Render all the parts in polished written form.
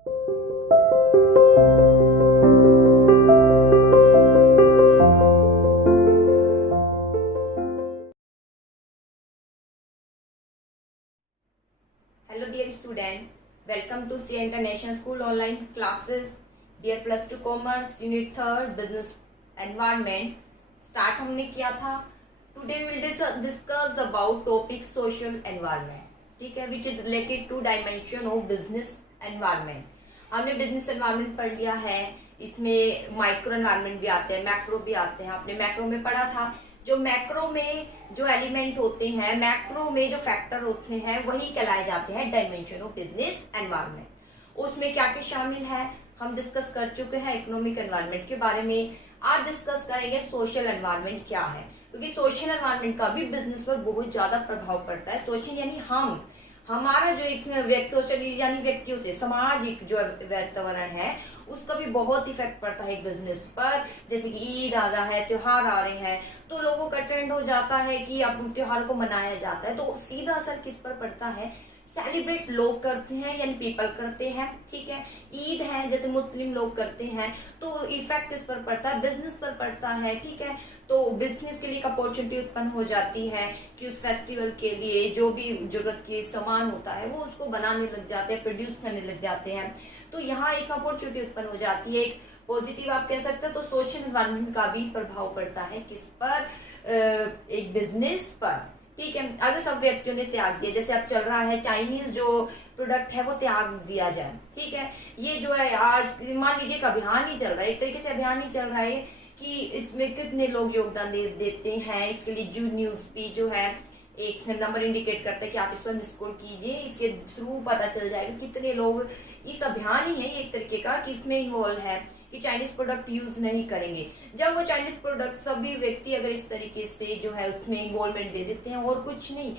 Hello dear student, welcome to CA International School online classes. Dear plus 2 commerce unit 3 business environment start हमने किया था. Today we will discuss about topic social environment, ठीक है, which is related to dimension of business environment. हमने business environment पढ़ लिया है. इसमें माइक्रो एनवायरमेंट भी आते हैं, मैक्रो भी आते हैं. आपने मैक्रो में पढ़ा था. जो मैक्रो में जो एलिमेंट होते हैं, मैक्रो में जो फैक्टर होते हैं, वही कहलाए जाते हैं डायमेंशन ऑफ बिजनेस एनवायरनमेंट. उसमें क्या क्या शामिल है हम डिस्कस कर चुके हैं इकोनॉमिक एनवायरनमेंट के बारे में. आज डिस्कस करेंगे सोशल एनवायरनमेंट क्या है, क्योंकि सोशल एनवायरनमेंट का भी बिजनेस पर बहुत ज्यादा प्रभाव पड़ता है. सोशल यानी हमारा जो एक सोशल यानी व्यक्तियों से सामाजिक जो वातावरण है उसका भी बहुत इफेक्ट पड़ता है एक बिजनेस पर. जैसे कि ईद आ रहा है, त्योहार आ रहे हैं, तो लोगों का ट्रेंड हो जाता है कि अब उन त्योहार को मनाया जाता है. तो सीधा असर किस पर पड़ता है? सेलिब्रेट लोग करते हैं यानी पीपल करते हैं, ठीक है. ईद है जैसे मुस्लिम लोग करते हैं, तो इफेक्ट किस पर पड़ता है? बिजनेस पर पड़ता है, ठीक है. तो बिजनेस के लिए अपॉर्चुनिटी उत्पन्न हो जाती है कि उस फेस्टिवल के लिए जो भी जरूरत के सामान होता है वो उसको बनाने लग जाते हैं, प्रोड्यूस करने लग जाते हैं. तो यहाँ एक अपॉर्चुनिटी उत्पन्न हो जाती है, एक पॉजिटिव आप कह सकते हैं. तो सोशल एनवायरनमेंट का भी प्रभाव पड़ता है किस पर? एक बिजनेस पर, ठीक है. अगर सब व्यक्तियों ने त्याग दिया, जैसे अब चल रहा है चाइनीज जो प्रोडक्ट है वो त्याग दिया जाए, ठीक है. ये जो है आज मान लीजिए एक अभियान ही चल रहा है, एक तरीके से अभियान ही चल रहा है कि इसमें कितने लोग योगदान देते हैं. इसके लिए जो न्यूज भी जो है एक नंबर इंडिकेट करता है कि आप इस पर मिस कॉल कीजिए, इसके थ्रू पता चल जाएगा कितने लोग इस अभियान ही है एक तरीके का कि इसमें इन्वॉल्व है कि चाइनीज प्रोडक्ट यूज नहीं करेंगे. जब वो चाइनीज प्रोडक्ट सभी व्यक्ति अगर इस तरीके से जो है उसमें इन्वॉल्वमेंट दे देते हैं और कुछ नहीं,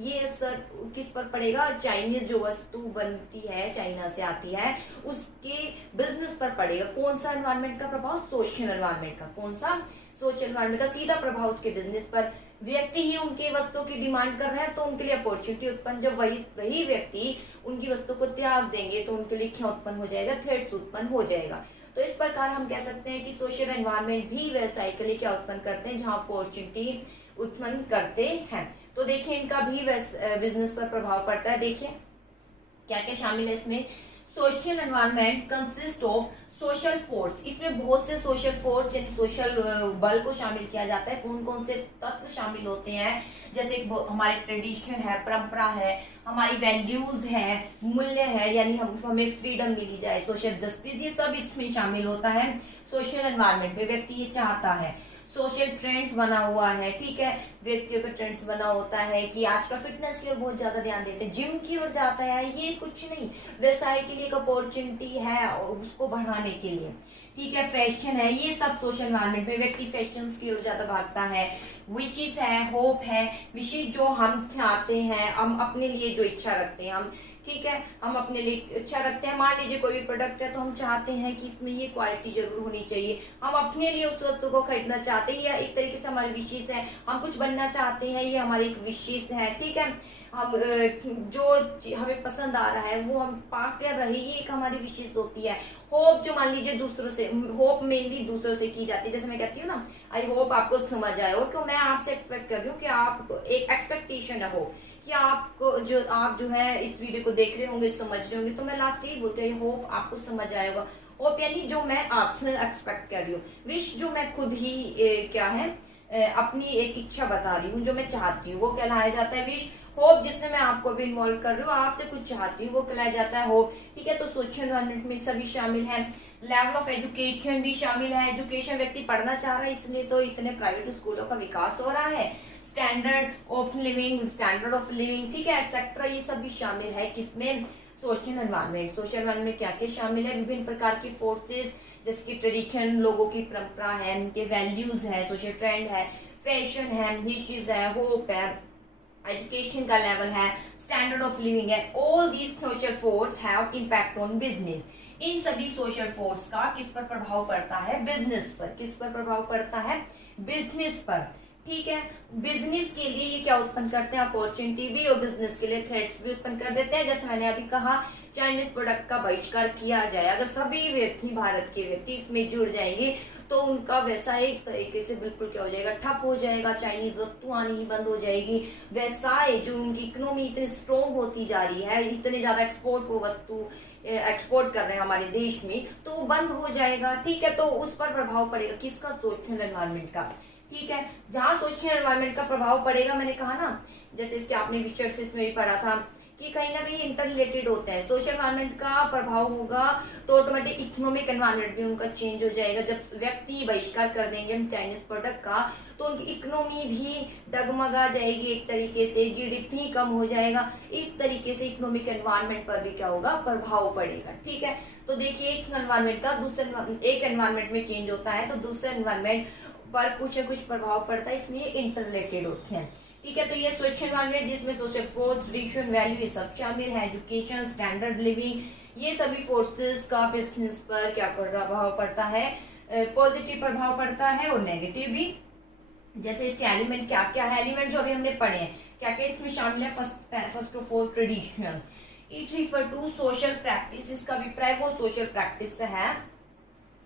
ये असर किस पर पड़ेगा? चाइनीज जो वस्तु बनती है, चाइना से आती है, उसके बिजनेस पर पड़ेगा. कौन सा एनवायरमेंट का प्रभाव? सोशल एनवायरमेंट का. कौन सा? सोशल एनवायरमेंट का सीधा प्रभाव उसके बिजनेस पर. व्यक्ति ही उनके वस्तुओं की डिमांड कर रहे हैं तो उनके लिए अपॉर्चुनिटी उत्पन्न. जब वही व्यक्ति उनकी वस्तु को त्याग देंगे तो उनके लिए क्या उत्पन्न हो जाएगा? थ्रेट्स उत्पन्न हो जाएगा. तो इस प्रकार हम कह सकते हैं कि सोशल एनवायरनमेंट भी व्यवसाय के लिए क्या उत्पन्न करते हैं? जहां अपॉर्चुनिटी उत्पन्न करते हैं. तो देखिए इनका भी बिजनेस पर प्रभाव पड़ता है. देखिए क्या क्या शामिल है इसमें. Social environment consist of social force. इसमें बहुत से सोशल फोर्स यानी सोशल बल को शामिल किया जाता है. कौन कौन से तत्व शामिल होते हैं? जैसे हमारे ट्रेडिशन है, परंपरा है, हमारी वैल्यूज है, मूल्य है, यानी हमें फ्रीडम मिली जाए, सोशल जस्टिस, ये सब इसमें शामिल होता है. सोशल एनवायरनमेंट में व्यक्ति ये चाहता है. सोशल ट्रेंड्स बना हुआ है, ठीक है. व्यक्तियों का ट्रेंड्स बना होता है कि आजकल फिटनेस की ओर बहुत ज्यादा ध्यान देते हैं, जिम की ओर जाता है. ये कुछ नहीं, व्यवसाय के लिए एक अपॉर्चुनिटी है उसको बढ़ाने के लिए, ठीक है. फैशन है, ये सब सोशल एनवायरनमेंट में व्यक्ति फैशन की ओर ज्यादा भागता है. विशेष है, होप है, विशेष जो हम चाहते हैं, हम अपने लिए जो इच्छा रखते हैं हम, ठीक है, हम अपने लिए इच्छा रखते हैं. मान लीजिए कोई भी प्रोडक्ट है तो हम चाहते हैं कि इसमें ये क्वालिटी जरूर होनी चाहिए, हम अपने लिए उस वस्तु को खरीदना चाहते हैं. या एक तरीके से हमारी विशेष है, हम कुछ बनना चाहते हैं, ये हमारी एक विशेष है, ठीक है. हम जो हमें पसंद आ रहा है वो हम पाकर रहे, ये एक हमारी विशेष होती है. होप जो मान लीजिए दूसरों से, होप मेनली दूसरों से की जाती है. जैसे मैं कहती हूँ ना, आई होप आपको समझ आए हो, क्यों मैं आपसे एक्सपेक्ट कर रही हूँ कि आप एक एक्सपेक्टेशन हो कि आपको आप जो है इस वीडियो को देख रहे होंगे, समझ रहे होंगे. तो मैं लास्ट यही बोलती हूँ, होप आपको समझ आएगा. होप यानी जो मैं आपसे एक्सपेक्ट कर रही हूँ. विश जो मैं खुद ही क्या है अपनी एक इच्छा बता रही हूँ, जो मैं चाहती हूँ, वो कहलाया जाता है विश. होप जिसमें मैं आपको भी इन्वॉल्व कर रही हूँ, आपसे कुछ चाहती हूँ, वो कहलाया जाता है होप, ठीक है. तो सोशल एनवायरनमेंट में सभी शामिल है. लेवल ऑफ एजुकेशन भी शामिल है. एजुकेशन व्यक्ति पढ़ना चाह रहा है, इसलिए तो इतने प्राइवेट स्कूलों का विकास हो रहा है. स्टैंडर्ड ऑफ लिविंग, ठीक है, एक्सेट्रा, ये सब भी शामिल है किसमें? Social environment. सोशल एनवायरनमेंट में क्या क्या शामिल है? विभिन्न प्रकार की फोर्सेस, जैसे कि ट्रेडिशन, लोगों की परंपरा है, उनके वैल्यूज है, सोशल ट्रेंड है, फैशन है, हिस्ट्रीज है, होप है, एजुकेशन का लेवल है, स्टैंडर्ड ऑफ लिविंग है. All these social force have impact on business. इन सभी सोशल फोर्स का किस पर प्रभाव पड़ता है? बिजनेस पर. किस पर प्रभाव पड़ता है? बिजनेस पर, ठीक है। बिजनेस के लिए ये क्या उत्पन्न करते हैं, अपॉर्चुनिटी भी, और बिजनेस के लिए थ्रेट्स भी उत्पन्न कर देते हैं। जैसे मैंने अभी कहा, चाइनीज प्रोडक्ट का बहिष्कार किया जाए, अगर सभी व्यक्ति, भारत के व्यक्ति इसमें जुड़ जाएंगे तो उनका व्यवसाय एक तरीके से बिल्कुल क्या हो जाएगा, ठप हो जाएगा, चाइनीज वस्तु आनी ही बंद हो जाएगी। व्यवसाय जो उनकी इकोनॉमी इतनी स्ट्रॉन्ग होती जा रही है, इतने ज्यादा एक्सपोर्ट वो वस्तु एक्सपोर्ट कर रहे हैं हमारे देश में, तो वो बंद हो जाएगा। ठीक है, तो उस पर प्रभाव पड़ेगा किसका, सोशल एनवायरमेंट का। ठीक है, जहां सोशल एनवायरमेंट का प्रभाव पड़ेगा, मैंने कहा ना, जैसे इसके आपने विचर्स में भी पढ़ा था कि कहीं ना कहीं इंटर रिलेटेड होते हैं। सोशल एनवायरमेंट का प्रभाव होगा तो ऑटोमेटिक इकोनॉमिक एनवायरमेंट भी उनका चेंज हो जाएगा। जब व्यक्ति बहिष्कार कर देंगे चाइनीज प्रोडक्ट का, तो उनकी इकोनॉमी भी डगमगा जाएगी, एक तरीके से जीडीपी कम हो जाएगा। इस तरीके से इकोनॉमिक एनवायरमेंट पर भी क्या होगा, प्रभाव पड़ेगा। ठीक है, तो देखिए एक एनवायरमेंट का दूसरे, एक एनवायरमेंट में चेंज होता है तो दूसरे एनवायरमेंट पर कुछ न कुछ प्रभाव पड़ता है, इसलिए इंटर रिलेटेड होते हैं। ठीक है, तो ये सोशल एनवायरमेंट जिसमें सोशल फोर्स, ट्रेडिशन, वैल्यू ये सब शामिल है, एजुकेशन, स्टैंडर्ड लिविंग, ये सभी फोर्सेस का बिजनेस पर क्या प्रभाव पड़ता है, पॉजिटिव प्रभाव पड़ता है और नेगेटिव भी। जैसे इसके एलिमेंट क्या क्या है, एलिमेंट जो अभी हमने पढ़े हैं क्या क्या इसमें शामिल है। First of all tradition, it refer to social practice, इसका अभिप्राय वो सोशल प्रैक्टिस है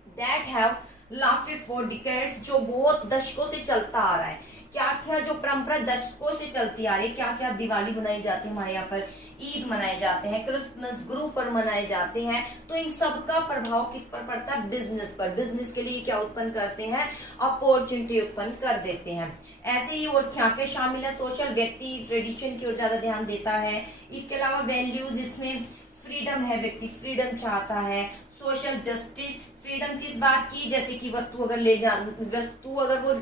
that have lasted for decades, जो बहुत दशकों से चलता आ रहा है। क्या क्या जो परंपरा दशकों से चलती आ रही है, क्या क्या दिवाली मनाई जाती है हमारे यहाँ पर, ईद मनाए जाते हैं, क्रिसमस, गुरु पर्व मनाए जाते हैं, तो इन सब का प्रभाव किस पर पड़ता है, बिजनेस पर। बिजनेस के लिए क्या उत्पन्न करते हैं, अपॉर्चुनिटी उत्पन्न कर देते हैं। ऐसे ही और क्या क्या शामिल है, सोशल, व्यक्ति ट्रेडिशन की ओर ज्यादा ध्यान देता है। इसके अलावा वैल्यूज, इसमें फ्रीडम है, व्यक्ति फ्रीडम चाहता है। सोशल जस्टिस, फ्रीडम किस बात की, जैसे कि वस्तु अगर वो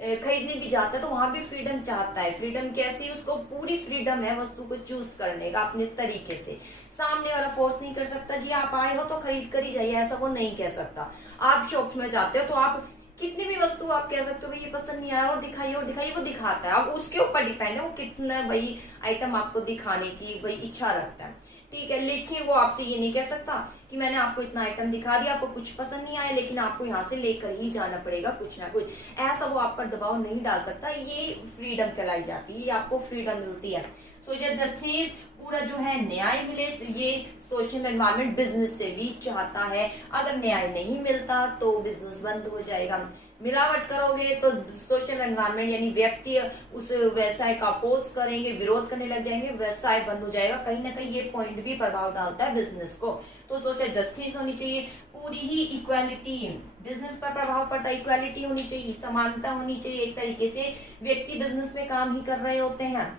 खरीदने भी जाता है तो वहां भी फ्रीडम चाहता है। फ्रीडम कैसी, उसको पूरी फ्रीडम है वस्तु को चूज करने का अपने तरीके से। सामने वाला फोर्स नहीं कर सकता, जी आप आए हो तो खरीद कर ही जाइए, ऐसा वो नहीं कह सकता। आप शॉप में जाते हो तो आप कितनी भी वस्तु आप कह सकते हो भाई ये पसंद नहीं आया और दिखाइए वो दिखाता है। अब उसके ऊपर डिपेंड है वो कितना भाई आइटम आपको दिखाने की भाई इच्छा रखता है। ठीक है, लेकिन वो आपसे ये नहीं कह सकता कि मैंने आपको इतना आइटम दिखा दिया, आपको कुछ पसंद नहीं आया, लेकिन आपको यहाँ से लेकर ही जाना पड़ेगा कुछ ना कुछ, ऐसा वो आप पर दबाव नहीं डाल सकता। ये फ्रीडम कहलाई जाती है, ये आपको फ्रीडम मिलती है। सोशल जस्टिस, पूरा जो है न्याय मिले, ये सोशल एनवायरमेंट बिजनेस से भी चाहता है। अगर न्याय नहीं मिलता तो बिजनेस बंद हो जाएगा। मिलावट करोगे तो सोशल एनवायरमेंट यानी व्यक्ति उस व्यवसाय का अपोज करेंगे, विरोध करने लग जाएंगे, व्यवसाय बंद हो जाएगा। कहीं ना कहीं ये पॉइंट भी प्रभाव डालता है बिजनेस को। तो सोशल जस्टिस होनी चाहिए, पूरी ही इक्वालिटी, बिजनेस पर प्रभाव पड़ता है, इक्वालिटी होनी चाहिए, समानता होनी चाहिए। एक तरीके से व्यक्ति बिजनेस में काम ही कर रहे होते हैं,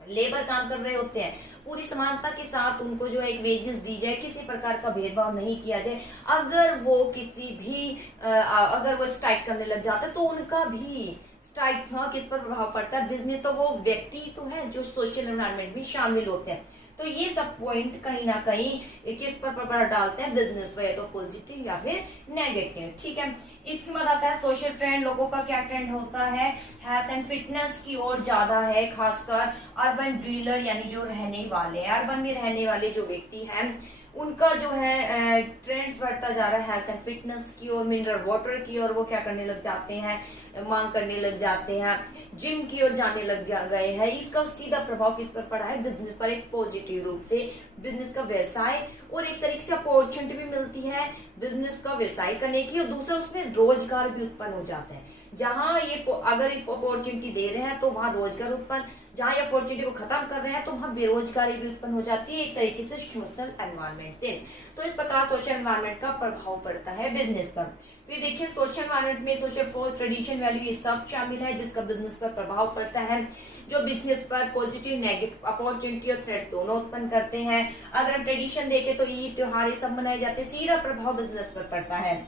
लेबर काम कर रहे होते हैं, पूरी समानता के साथ उनको जो है एक वेजेस दी जाए, किसी प्रकार का भेदभाव नहीं किया जाए। अगर वो किसी भी अगर वो स्ट्राइक करने लग जाता है तो उनका भी स्ट्राइक किस पर प्रभाव पड़ता है, बिजनेस, तो वो व्यक्ति तो है जो सोशल एनवायरनमेंट में शामिल होते हैं। तो ये सब पॉइंट कहीं ना कहीं किस पर प्रभाव डालते हैं, बिजनेस पर, या तो पॉजिटिव या फिर नेगेटिव। ठीक है, इसके बाद आता है सोशल ट्रेंड। लोगों का क्या ट्रेंड होता है, हेल्थ एंड फिटनेस की ओर ज्यादा है, खासकर अर्बन ड्वीलर यानी जो रहने वाले, अर्बन में रहने वाले जो व्यक्ति हैं उनका जो है ट्रेंड्स बढ़ता जा रहा है हेल्थ एंड फिटनेस की ओर, मिनरल वाटर की ओर। वो क्या करने लग जाते हैं, मांग करने लग जाते हैं, जिम की ओर जाने लग गए हैं। इसका सीधा प्रभाव किस पर पड़ा है, बिजनेस पर, एक पॉजिटिव रूप से। बिजनेस का व्यवसाय और एक तरीके से अपॉर्चुनिटी भी मिलती है बिजनेस का व्यवसाय करने की, और दूसरा उसमें रोजगार भी उत्पन्न हो जाते हैं। जहां ये अगर एक अपॉर्चुनिटी दे रहे हैं तो वहां रोजगार उत्पन्न, जहां ये अपॉर्चुनिटी को खत्म कर रहे हैं तो वहां बेरोजगारी भी उत्पन्न हो जाती है, एक तरीके से सोशल एनवायरनमेंट से। तो इस प्रकार सोशल एनवायरनमेंट का प्रभाव पड़ता है बिजनेस पर। फिर देखिए सोशल एनवायरनमेंट में सोशल फोर्स, ट्रेडिशन, वैल्यू ये सब शामिल है जिसका बिजनेस पर प्रभाव पड़ता है, जो बिजनेस पर पॉजिटिव नेगेटिव अपॉर्चुनिटी और थ्रेट दोनों उत्पन्न करते हैं। अगर हम ट्रेडिशन देखें तो ईद, त्योहार ये सब मनाए जाते हैं, सीधा प्रभाव बिजनेस पर पड़ता है।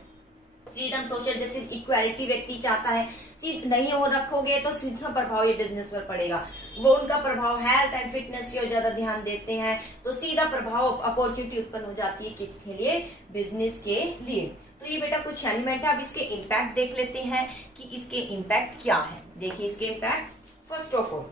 फ्रीडम, सोशल जस्टिस, इक्वालिटी व्यक्ति चाहता है, नहीं हो रखोगे तो सीधा प्रभाव ये बिजनेस पर पड़ेगा। वो उनका प्रभाव हेल्थ एंड फिटनेस की ओर ज्यादा ध्यान देते हैं, तो सीधा प्रभाव अपॉर्चुनिटी उत्पन्न हो जाती है किसके लिए, बिजनेस के लिए। तो ये बेटा कुछ एलिमेंट है। अब इसके इम्पैक्ट देख लेते हैं कि इसके इम्पैक्ट क्या है। देखिए इसके impact, first of all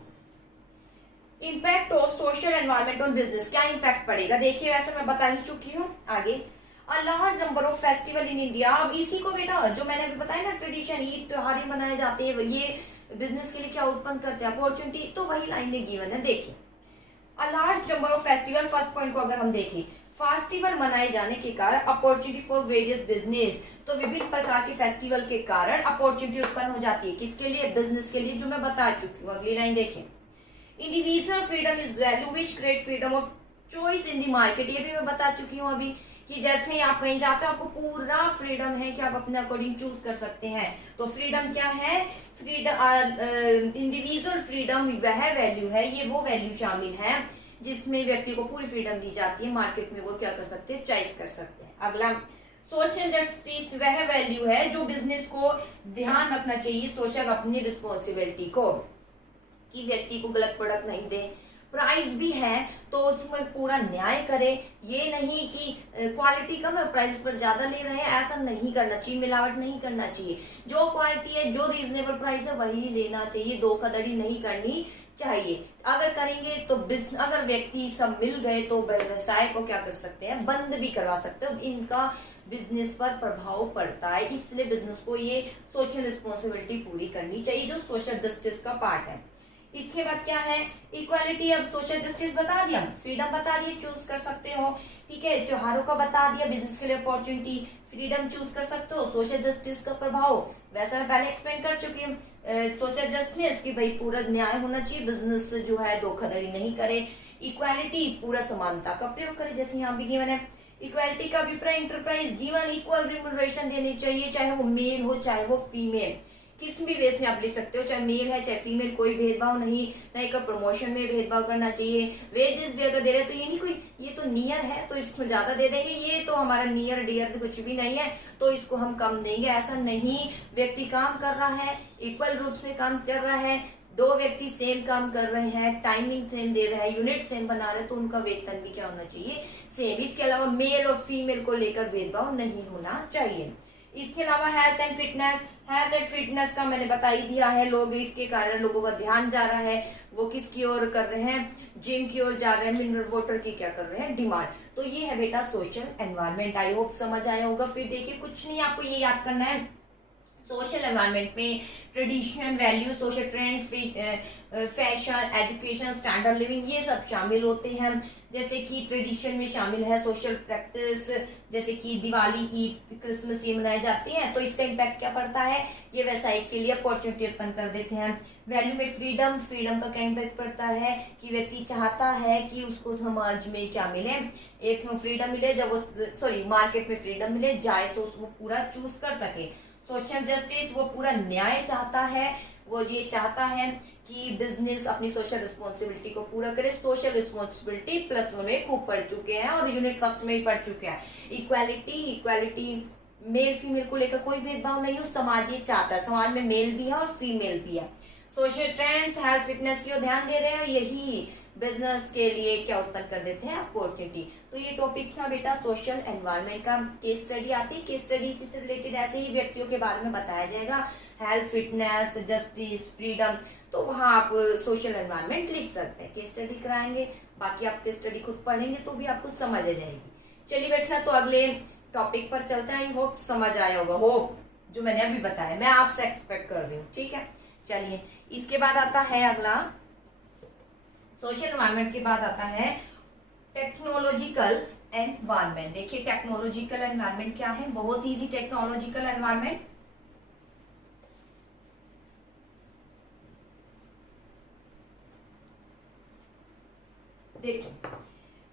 impact of social environment on business, क्या इम्पैक्ट पड़ेगा। देखिए वैसे मैं बता ही चुकी हूँ आगे। A large number of festival in India, अब इसी को बेटा जो मैंने अभी बताया ना, ट्रेडिशन, ईद, त्योहार मनाए जाते हैं, ये बिजनेस के लिए क्या उत्पन्न करते हैं, अपॉर्चुनिटी, तो वही लाइन में गिवन है। देखिए a large number of festival, first point को अगर हम देखें, फेस्टिवल मनाए जाने के कारण अपॉर्चुनिटी फॉर वेरियस बिजनेस, तो विभिन्न प्रकार के फेस्टिवल के कारण अपॉर्चुनिटी उत्पन्न हो जाती है, किसके लिए, बिजनेस के लिए, जो मैं बता चुकी हूँ। अगली लाइन देखें, individual freedom is value which create freedom of choice in the market, ये भी मैं बता चुकी हूँ अभी, कि जैसे ही आप कहीं जाते हो आपको पूरा फ्रीडम है कि आप अपने अकॉर्डिंग चूज कर सकते हैं। तो फ्रीडम क्या है, फ्रीडम, इंडिविजुअल फ्रीडम वह वैल्यू है, ये वो वैल्यू शामिल है जिसमें व्यक्ति को पूरी फ्रीडम दी जाती है, मार्केट में वो क्या कर सकते हैं, चॉइस कर सकते हैं। अगला, सोशल जस्टिस वह वैल्यू है जो बिजनेस को ध्यान रखना चाहिए सोशल अपनी रिस्पॉन्सिबिलिटी को, कि व्यक्ति को गलत प्रोडक्ट नहीं दे। प्राइस भी है तो उसमें पूरा न्याय करे, ये नहीं कि क्वालिटी कम है प्राइस पर ज्यादा ले रहे हैं, ऐसा नहीं करना चाहिए, मिलावट नहीं करना चाहिए। जो क्वालिटी है, जो रीजनेबल प्राइस है वही लेना चाहिए, धोखाधड़ी नहीं करनी चाहिए। अगर करेंगे तो अगर व्यक्ति सब मिल गए तो व्यवसाय को क्या कर सकते हैं, बंद भी करवा सकते हैं, इनका बिजनेस पर प्रभाव पड़ता है, इसलिए बिजनेस को ये सोशल रिस्पॉन्सिबिलिटी पूरी करनी चाहिए, जो सोशल जस्टिस का पार्ट है। इसके बाद क्या है, इक्वालिटी, अब सोशल जस्टिस बता दिया, फ्रीडम बता दिए, चूज कर सकते हो, ठीक है, त्योहारों का बता दिया, बिजनेस के लिए अपॉर्चुनिटी, फ्रीडम चूज कर सकते हो, सोशल जस्टिस का प्रभाव वैसा मैं पहले एक्सप्लेन कर चुकी हूँ, सोशल जस्टिस की भाई पूरा न्याय होना चाहिए, बिजनेस जो है धोखाधड़ी नहीं करे, इक्वालिटी पूरा समानता का प्रयोग करे, जैसे यहाँ भी गिवन है। इक्वालिटी का अभिप्राय, इंटरप्राइज गिवन इक्वल रिम्यूनरेशन देनी चाहिए, चाहे वो मेल हो चाहे वो फीमेल, किस भी वे से आप लिख सकते हो, चाहे मेल है चाहे फीमेल, कोई भेदभाव नहीं का प्रमोशन में भेदभाव करना चाहिए। वेजेस भी अगर दे रहे हैं तो ये नहीं कोई, ये तो नियर है तो इसको ज्यादा दे देंगे, ये तो हमारा नियर डियर कुछ भी नहीं है तो इसको हम कम देंगे, ऐसा नहीं। व्यक्ति काम कर रहा है, इक्वल रूप से काम कर रहा है, दो व्यक्ति सेम काम कर रहे हैं, टाइमिंग सेम दे रहे हैं, यूनिट सेम बना रहे हैं, तो उनका वेतन भी क्या होना चाहिए, सेम। इसके अलावा मेल और फीमेल को लेकर भेदभाव नहीं होना चाहिए। इसके अलावा health and fitness, health and fitness का मैंने बता ही दिया है, लोग इसके कारण लोगों का ध्यान जा रहा है, वो किसकी ओर कर रहे हैं, जिम की ओर जा रहे हैं, मिनरल वाटर की क्या कर रहे हैं, डिमांड। तो ये है बेटा सोशल एनवायरनमेंट, आई होप समझ आया होगा। फिर देखिए कुछ नहीं, आपको ये याद करना है, सोशल एनवायरनमेंट में tradition, value, social trend, fashion, education, standard living, ये सब शामिल होते हैं। जैसे कि ट्रेडिशन में शामिल है सोशल प्रैक्टिस, जैसे कि दिवाली, ईद, क्रिसमस ये मनाए जाते हैं, तो इसका इम्पैक्ट क्या पड़ता है, ये व्यवसाय के लिए अपॉर्चुनिटी उत्पन्न कर देते हैं। वैल्यू में फ्रीडम, फ्रीडम का क्या इम्पैक्ट पड़ता है कि व्यक्ति चाहता है कि उसको समाज में क्या मिले, एक फ्रीडम मिले, जब वो मार्केट में फ्रीडम मिले जाए तो वो पूरा चूज कर सके। सोशल जस्टिस, वो पूरा न्याय चाहता है, वो ये चाहता है कि बिजनेस अपनी सोशल रिस्पॉन्सिबिलिटी को पूरा करे। सोशल रिस्पॉन्सिबिलिटी +1 में खूब पढ़ चुके हैं और यूनिट फर्स्ट में भी पढ़ चुके हैं। इक्वालिटी, इक्वालिटी मेल फीमेल को लेकर कोई भेदभाव नहीं हो, समाज ये चाहता है, समाज में मेल भी है और फीमेल भी है। सोशल ट्रेंड्स, हेल्थ फिटनेस की ध्यान दे रहे हैं, यही बिजनेस के लिए क्या उत्पन्न कर देते हैं, अपॉर्चुनिटी। तो ये टॉपिक था बेटा सोशल एनवायरनमेंट का, केस स्टडी आती है, केस स्टडी से रिलेटेड ऐसे ही व्यक्तियों के बारे में बताया जाएगा, हेल्थ फिटनेस, जस्टिस, फ्रीडम, तो वहां आप सोशल एनवायरनमेंट लिख सकते हैं, केस स्टडी कराएंगे, बाकी आप केस स्टडी खुद पढ़ेंगे तो भी आपको समझ आ जाएगी। चलिए बेटा तो अगले टॉपिक पर चलते हैं, आई होप समझ आया होगा, होप जो मैंने अभी बताया मैं आपसे एक्सपेक्ट कर रही हूँ, ठीक है। चलिए इसके बाद आता है अगला, सोशल एनवायरनमेंट के बाद आता है टेक्नोलॉजिकल एनवायरनमेंट। देखिए टेक्नोलॉजिकल एनवायरनमेंट क्या है, बहुत इजी टेक्नोलॉजिकल एनवायरनमेंट। देखिए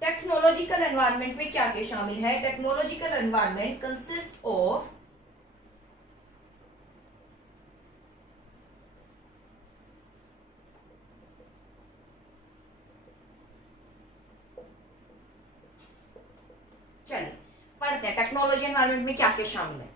टेक्नोलॉजिकल एनवायरनमेंट में क्या क्या शामिल है। टेक्नोलॉजिकल एनवायरनमेंट कंसिस्ट ऑफ चलिए पढ़ते हैं टेक्नोलॉजी एनवायरनमेंट में क्या क्या शामिल है।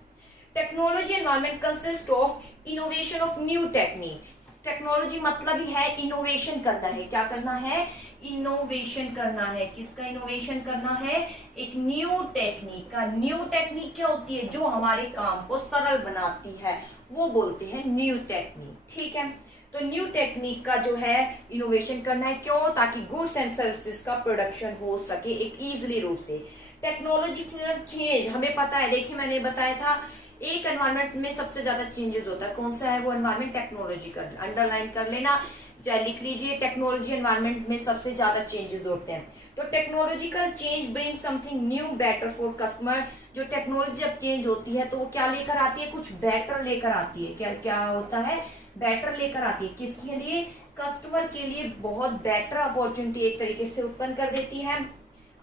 Technology environment consist of innovation of new technique. Technology मतलब ही है इनोवेशन करना है, क्या करना है, इनोवेशन करना है। किसका इनोवेशन करना है, एक न्यू टेक्निक का। न्यू टेक्निक क्या होती है, जो हमारे काम को सरल बनाती है, वो बोलते हैं न्यू टेक्निक, ठीक है। तो न्यू टेक्निक का जो है इनोवेशन करना है, क्यों, ताकि गुड्स एंड सर्विसेज का प्रोडक्शन हो सके एक इजीली रूप से। टेक्नोलॉजिकल चेंज हमें पता है, देखिए मैंने बताया था एक एनवायरनमेंट में सबसे ज्यादा चेंजेस होता है, कौन सा है वो एनवायरनमेंट? टेक्नोलॉजिकल। अंडरलाइन कर लेना, चाहे लिख लीजिए, टेक्नोलॉजी एनवायरनमेंट में सबसे ज्यादा चेंजेस होते हैं। तो technological change bring something new better for customer. जो टेक्नोलॉजी जब चेंज होती है तो वो क्या लेकर आती है? कुछ बेटर लेकर आती है। क्या क्या होता है? बेटर लेकर आती है। किसके लिए? कस्टमर के लिए बहुत बेटर अपॉर्चुनिटी एक तरीके से उत्पन्न कर देती है।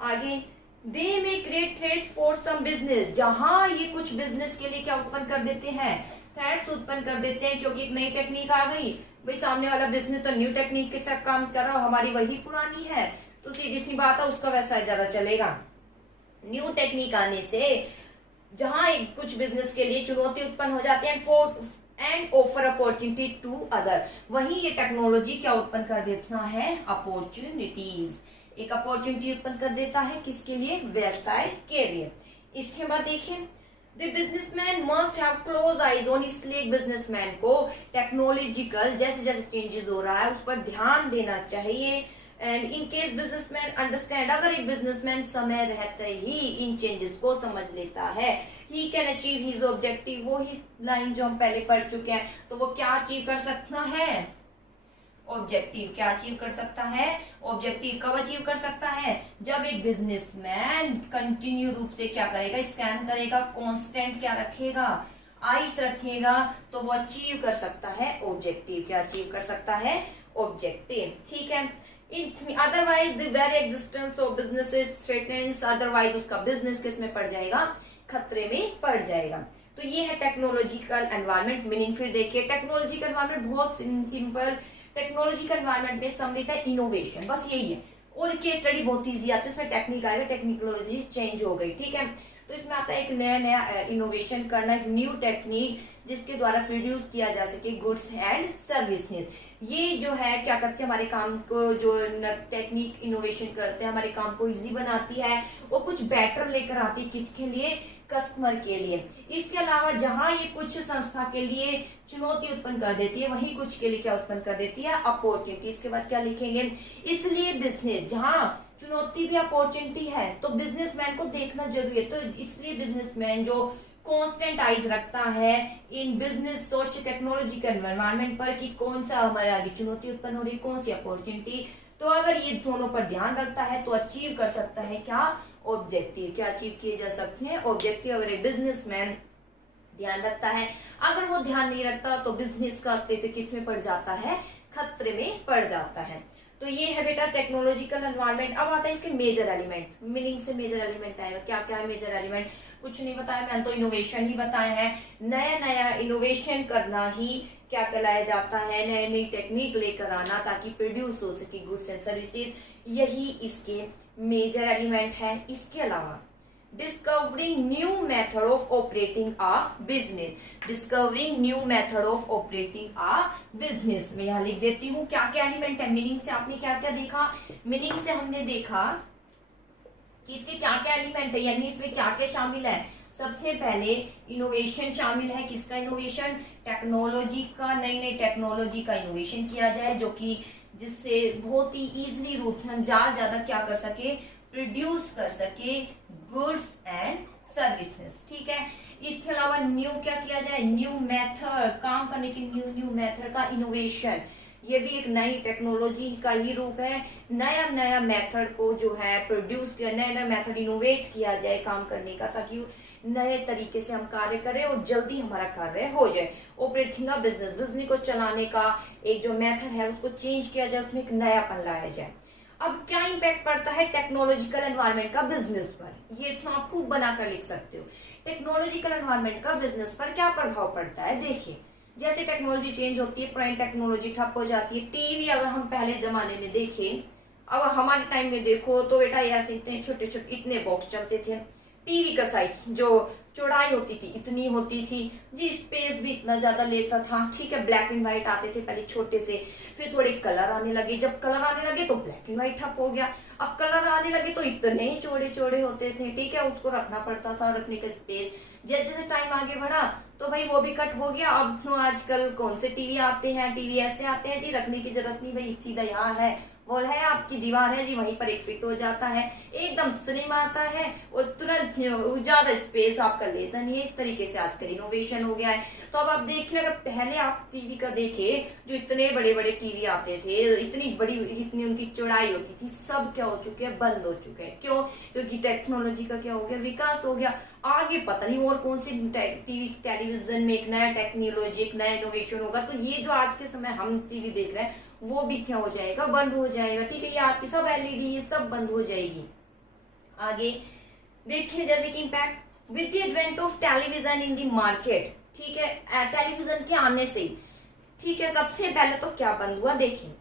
आगे, they may create threats for some business. जहां ये कुछ बिजनेस के लिए क्या उत्पन्न कर देते हैं? थ्रेट्स उत्पन्न कर देते हैं, क्योंकि एक नई टेक्निक आ गई। भाई सामने वाला बिजनेस तो न्यू टेक्निक के साथ काम कर रहा हो, हमारी वही पुरानी है, तो सीधी सी बात है उसका वैसा ज्यादा चलेगा। न्यू टेक्निक आने से जहां कुछ बिजनेस के लिए चुनौती उत्पन्न हो जाती है and offer opportunity to other, वही ये टेक्नोलॉजी क्या उत्पन्न कर देता है? अपॉर्चुनिटीज। एक अपॉर्चुनिटी उत्पन्न कर देता है किसके लिए? व्यवसाय के लिए। इसके बाद देखिए, the businessman must have close eyes on. इसलिए एक बिजनेसमैन को टेक्नोलॉजिकल जैसे जैसे चेंजेस हो रहा है उस पर ध्यान देना चाहिए। And in case businessman understand, अगर एक बिजनेसमैन समय रहते ही इन चेंजेस को समझ लेता है, he can achieve his objective. वो ही लाइन जो हम पहले पढ़ चुके हैं, तो वो क्या अचीव कर सकता है? ऑब्जेक्टिव। क्या अचीव कर सकता है? ऑब्जेक्टिव। कब अचीव कर सकता है? जब एक बिजनेसमैन कंटिन्यू रूप से क्या करेगा? स्कैन करेगा, कांस्टेंट क्या रखेगा? आइस रखेगा, तो वो अचीव कर सकता है ऑब्जेक्टिव। क्या अचीव कर सकता है? ऑब्जेक्टिव। ठीक है। Otherwise the very existence of business threatens. Otherwise उसका बिजनेस किस में पड़ जाएगा? खतरे में पड़ जाएगा। तो ये है टेक्नोलॉजिकल एनवायरनमेंट मीनिंग। फिर देखिए, टेक्नोलॉजिकल एनवायरनमेंट बहुत सिंपल। टेक्नोलॉजिकल एनवायरनमेंट में सम्मिलित है इनोवेशन, बस यही है। और केस स्टडी बहुत इजी आती है, उसमें टेक्निक आएगा, टेक्नोलॉजी चेंज हो गई। ठीक है, तो इसमें आता है एक नया नया इनोवेशन करना, एक न्यू टेक्निक जिसके द्वारा प्रोड्यूस किया जा सके गुड्स एंड सर्विसेज। ये जो है क्या करते हैं? हमारे काम को, जो टेक्निक इनोवेशन करते हैं, हमारे काम को इजी बनाती है, वो कुछ बेटर लेकर आती है। किसके लिए? कस्टमर के लिए। इसके अलावा जहां ये कुछ संस्था के लिए चुनौती उत्पन्न कर देती है, वहीं कुछ के लिए क्या उत्पन्न कर देती है? अपॉर्चुनिटी। इसके बाद क्या लिखेंगे? इसलिए बिजनेस, जहां चुनौती भी अपॉर्चुनिटी है, तो बिजनेसमैन को देखना जरूरी है। तो इसलिए बिजनेसमैन जो कांस्टेंट आइज रखता है इन बिजनेस सोच टेक्नोलॉजिकल एनवायरनमेंट पर कि कौन सा हमारे आगे चुनौती उत्पन्न हो रही है, कौन सी अपॉर्चुनिटी, तो अगर ये दोनों पर ध्यान रखता है तो अचीव कर सकता है क्या? ऑब्जेक्टिव। क्या अचीव किए जा सकते हैं? ऑब्जेक्टिव। अगर एक बिजनेसमैन ध्यान रखता है, अगर वो ध्यान नहीं रखता तो बिजनेस का अस्तित्व किस में पड़ जाता है? खतरे में पड़ जाता है। तो ये है बेटा टेक्नोलॉजिकल एनवायरनमेंट। अब आता है इसके मेजर एलिमेंट। मीनिंग से मेजर एलिमेंट आएगा। क्या क्या है मेजर एलिमेंट? कुछ नहीं बताया, मैंने तो इनोवेशन ही बताया है। नया नया इनोवेशन करना ही क्या कहलाया जाता है? नई नई टेक्निक लेकर आना ताकि प्रोड्यूस हो सके गुड्स एंड सर्विसेज, यही इसके मेजर एलिमेंट है। इसके अलावा discovering new method of operating a business. Discovering new method of operating a business में यहां लिख देती हूँ क्या क्या एलिमेंट है। मीनिंग से आपने क्या क्या देखा? मीनिंग से हमने देखा कि इसके क्या क्या एलिमेंट है, यानी इसमें क्या क्या शामिल है। सबसे पहले इनोवेशन शामिल है। किसका इनोवेशन? टेक्नोलॉजी का। नई नई टेक्नोलॉजी का इनोवेशन किया जाए, जो कि जिससे बहुत ही इजीली रूप से हम ज्यादा क्या कर सके? प्रोड्यूस कर सके गुड्स एंड सर्विसेज। ठीक है। इसके अलावा न्यू क्या किया जाए? न्यू मेथड, काम करने की न्यू मेथड का इनोवेशन। ये भी एक नई टेक्नोलॉजी का ही रूप है। नया नया मेथड को जो है प्रोड्यूस किया, नया नया मेथड इनोवेट किया जाए काम करने का, ताकि नए तरीके से हम कार्य करें और जल्दी हमारा कार्य हो जाए। ऑपरेटिंग का बिजनेस, बिजनेस को चलाने का एक जो मेथड है उसको चेंज किया जाए, उसमें एक नयापन लाया जाए। अब क्या इम्पैक्ट पड़ता है टेक्नोलॉजिकल एनवायरनमेंट का बिजनेस पर? ये तो आप खूब बनाकर लिख सकते हो। टेक्नोलॉजिकल एनवायरनमेंट का बिजनेस पर क्या प्रभाव पड़ता है? देखिए, जैसे टेक्नोलॉजी चेंज होती है, पुरानी टेक्नोलॉजी ठप हो जाती है। टीवी अगर हम पहले जमाने में देखें, अब हमारे टाइम में देखो तो बेटा ऐसे इतने छोटे छोटे इतने बॉक्स चलते थे। टीवी का साइज जो चौड़ाई होती थी इतनी होती थी जी, स्पेस भी इतना ज्यादा लेता था। ठीक है, ब्लैक एंड व्हाइट आते थे पहले छोटे से, फिर थोड़े कलर आने लगे। जब कलर आने लगे तो ब्लैक एंड व्हाइट ठप हो गया। अब कलर आने लगे तो इतने ही चौड़े चौड़े होते थे। ठीक है, उसको रखना पड़ता था, रखने का स्पेस। जैसे जैसे टाइम आगे बढ़ा तो भाई वो भी कट हो गया। अब तो आजकल कौन से टीवी आते हैं, टीवी ऐसे आते हैं जी, रखने की जरूरत नहीं, भाई सीधा यहाँ है वॉल है, आपकी दीवार है जी, वहीं पर एक फिट हो जाता है, एकदम स्लिम आता है और तुरंत ज्यादा स्पेस आपका लेता नहीं है। इस तरीके से आजकल इनोवेशन हो गया है। तो अब आप देखिए, अगर पहले आप टीवी का देखे, जो इतने बड़े बड़े टीवी आते थे, इतनी बड़ी, इतनी उनकी चौड़ाई होती थी, सब क्या हो चुके हैं, बंद हो चुके हैं। क्यों? क्योंकि टेक्नोलॉजी का क्या हो गया, विकास हो गया। आगे पता नहीं और कौन सी टीवी टेलीविजन में एक नया टेक्नोलॉजी, एक नया इनोवेशन होगा, तो ये जो आज के समय हम टीवी देख रहे हैं वो भी क्या हो जाएगा, बंद हो जाएगा। ठीक है, ये आपकी सब एलईडी ये सब बंद हो जाएगी। आगे देखिए, जैसे कि impact with the advent of television in the market, ठीक है, टेलीविजन के आने से, ठीक है, सबसे पहले तो क्या बंद हुआ, देखिए,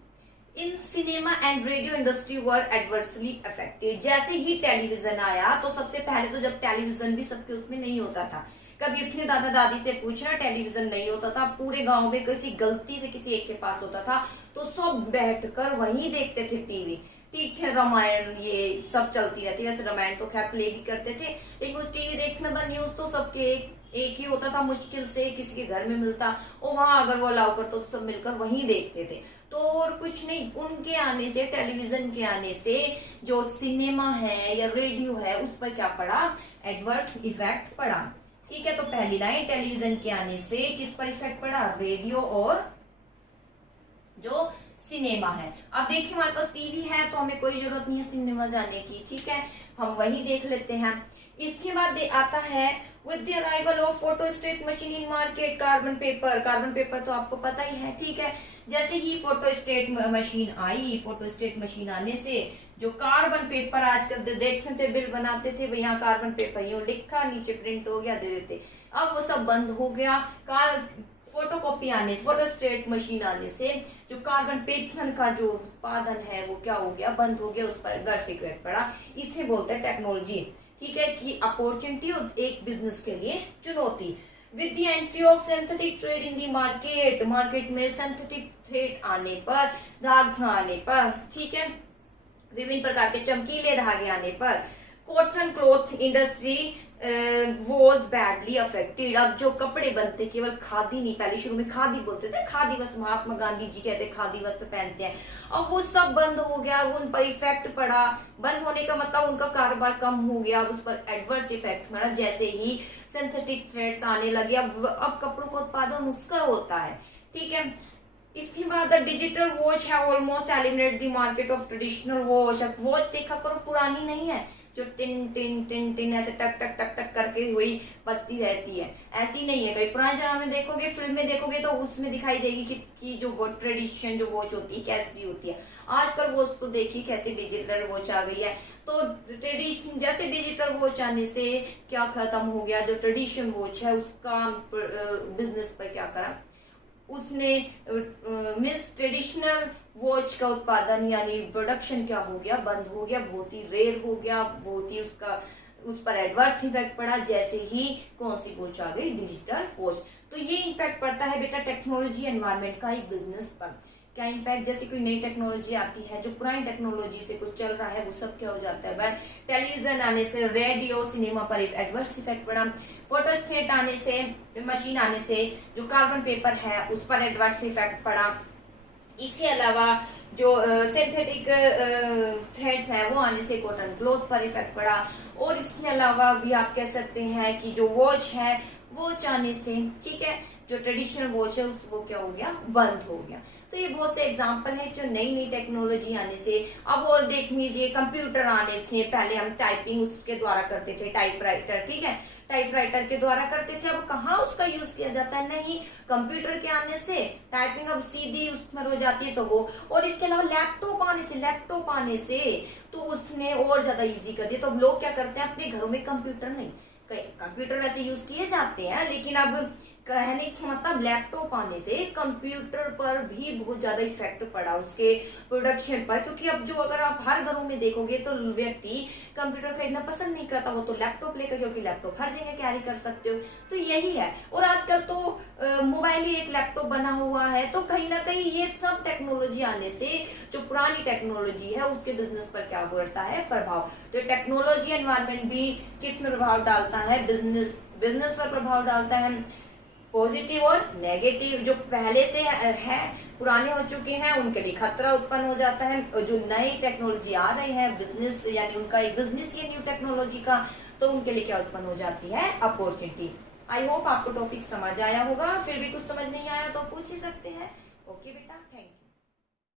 in cinema and radio industry were adversely affected. जैसे ही टेलीविजन आया तो सबसे पहले तो, जब टेलीविजन भी सबके उसमें नहीं होता था, कभी अपने दादा दादी से पूछना, टेलीविजन नहीं होता था, पूरे गांव में किसी गलती से किसी एक के पास होता था, तो सब बैठकर वहीं देखते थे टीवी। ठीक है, रामायण ये सब चलती रहती है। वैसे रामायण तो खैर प्ले भी करते थे, लेकिन उस टीवी देखने का न्यूज तो सबके एक ही होता था, मुश्किल से किसी के घर में मिलता, और वहां अगर वो अलाउ करता तो सब मिलकर वहीं देखते थे। तो और कुछ नहीं, उनके आने से, टेलीविजन के आने से जो सिनेमा है या रेडियो है उस पर क्या पड़ा, एडवर्स इफेक्ट पड़ा। ठीक है, तो पहली लाइन, टेलीविजन के आने से किस पर इफेक्ट पड़ा, रेडियो और जो सिनेमा है। अब देखिए, हमारे पास टीवी है तो हमें कोई जरूरत नहीं है सिनेमा जाने की, ठीक है, हम वहीं देख लेते हैं। इसके बाद आता है with the arrival of photostat machine in market, carbon paper. Carbon paper तो आपको पता ही है, ठीक है, जैसे ही फोटोस्टेट मशीन आई, फोटोस्टेट मशीन आने से जो कार्बन पेपर आजकल देखते थे, बिल बनाते थे, यहाँ कार्बन पेपर यूं लिखा, नीचे प्रिंट हो गया, दे देते, अब वो सब बंद हो गया। फोटोकॉपी आने से, फोटोस्टेट मशीन आने से जो कार्बन पेपर का जो उत्पादन है वो क्या हो गया, बंद हो गया, उस पर गर्फ इफेक्ट पड़ा। इसे बोलते हैं टेक्नोलॉजी। ठीक है, कि अपॉर्चुनिटी और एक बिजनेस के लिए चुनौती। With the entry of synthetic thread in the market, market में सिंथेटिक थ्रेड आने पर, धागा आने पर, ठीक है, विभिन्न प्रकार के चमकीले धागे आने पर, cotton cloth industry was badly affected. अब जो कपड़े बनते, केवल खादी नहीं, पहले शुरू में खादी बोलते थे, खादी वस्त्र, महात्मा गांधी जी कहते खादी वस्त्र पहनते हैं, अब वो सब बंद हो गया, उन पर इफेक्ट पड़ा। बंद होने का मतलब उनका कारोबार कम हो गया, उस पर एडवर्स इफेक्ट पड़ा। जैसे ही सिंथेटिक थ्रेड्स आने लगे, अब कपड़ों का उत्पादन उसका होता है। ठीक है, इसके बाद डिजिटल वॉच है almost eliminate the market of traditional watch. अब वॉच देखा करो, पुरानी नहीं है, जो टिन टिन टिन टिन ऐसे टक टक टक टक करके हुई बजती रहती है, ऐसी नहीं है। कहीं पुराने जमाने में देखोगे, फिल्म में देखोगे तो उसमें दिखाई देगी कि जो वो ट्रेडिशन जो वॉच होती है कैसी होती है। आजकल वॉच तो देखिए कैसी डिजिटल वॉच आ गई है। तो ट्रेडिशन, जैसे डिजिटल वॉच आने से क्या खत्म हो गया, जो ट्रेडिशन वॉच है उसका बिजनेस पर क्या करा, उसने मिस ट्रेडिशनल वॉच का उत्पादन यानी प्रोडक्शन क्या हो गया, बंद हो गया, बहुत ही रेयर हो गया, बहुत ही उस पर एडवर्स इफेक्ट पड़ा। जैसे ही कौन सी वॉच आ गई, डिजिटल वॉच। तो ये इम्पैक्ट पड़ता है बेटा टेक्नोलॉजी एनवायरमेंट का एक बिजनेस पर। क्या इम्पैक्ट, जैसे कोई नई टेक्नोलॉजी आती है, जो पुरानी टेक्नोलॉजी से कुछ चल रहा है वो सब क्या हो जाता है, टेलीविजन आने से, रेडियो, सिनेमा पर एक एडवर्स इफेक्ट पड़ा। फोटोस्टेट आने से, मशीन आने से जो कार्बन पेपर है उस पर एडवर्स इफेक्ट पड़ा। इसके अलावा जो सिंथेटिक थ्रेड्स है वो आने से कॉटन क्लॉथ पर इफेक्ट पड़ा। और इसके अलावा भी आप कह सकते हैं कि जो वॉच है, वॉच आने से, ठीक है, जो ट्रेडिशनल वॉच है वो क्या हो गया, बंद हो गया। तो ये बहुत से एग्जांपल है जो नई नई टेक्नोलॉजी आने से। अब और देख लीजिए, कंप्यूटर आने से, पहले हम टाइपिंग उसके द्वारा करते थे, टाइपराइटर, ठीक है, टाइपराइटर के द्वारा करते थे, अब कहाँ उसका यूज किया जाता है, नहीं, कंप्यूटर के आने से टाइपिंग अब सीधी उसमें हो जाती है। तो वो, और इसके अलावा लैपटॉप आने से तो उसने और ज्यादा इजी कर दिया। तो अब लोग क्या करते हैं, अपने घरों में कंप्यूटर नहीं, कंप्यूटर वैसे यूज किए जाते हैं, लेकिन अब कहने का मतलब लैपटॉप आने से कंप्यूटर पर भी बहुत ज्यादा इफेक्ट पड़ा, उसके प्रोडक्शन पर। क्योंकि अब जो, अगर आप हर घरों में देखोगे तो व्यक्ति कंप्यूटर खरीदना पसंद नहीं करता, वो तो लैपटॉप लेकर, क्योंकि लैपटॉप हर जगह कैरी कर सकते हो। तो यही है। और आजकल तो मोबाइल ही एक लैपटॉप बना हुआ है। तो कहीं ना कहीं ये सब टेक्नोलॉजी आने से जो पुरानी टेक्नोलॉजी है उसके बिजनेस पर क्या पड़ता है, प्रभाव। तो टेक्नोलॉजी एनवायरमेंट भी किस में प्रभाव डालता है, बिजनेस पर प्रभाव डालता है। पॉजिटिव और नेगेटिव। जो पहले से है, पुराने हो चुके हैं, उनके लिए खतरा उत्पन्न हो जाता है। और जो नई टेक्नोलॉजी आ रही है, बिजनेस यानी उनका एक बिजनेस है न्यू टेक्नोलॉजी का, तो उनके लिए क्या उत्पन्न हो जाती है? अपॉर्चुनिटी। आई होप आपको टॉपिक समझ आया होगा। फिर भी कुछ समझ नहीं आया तो पूछ ही सकते हैं। ओके बेटा, थैंक यू।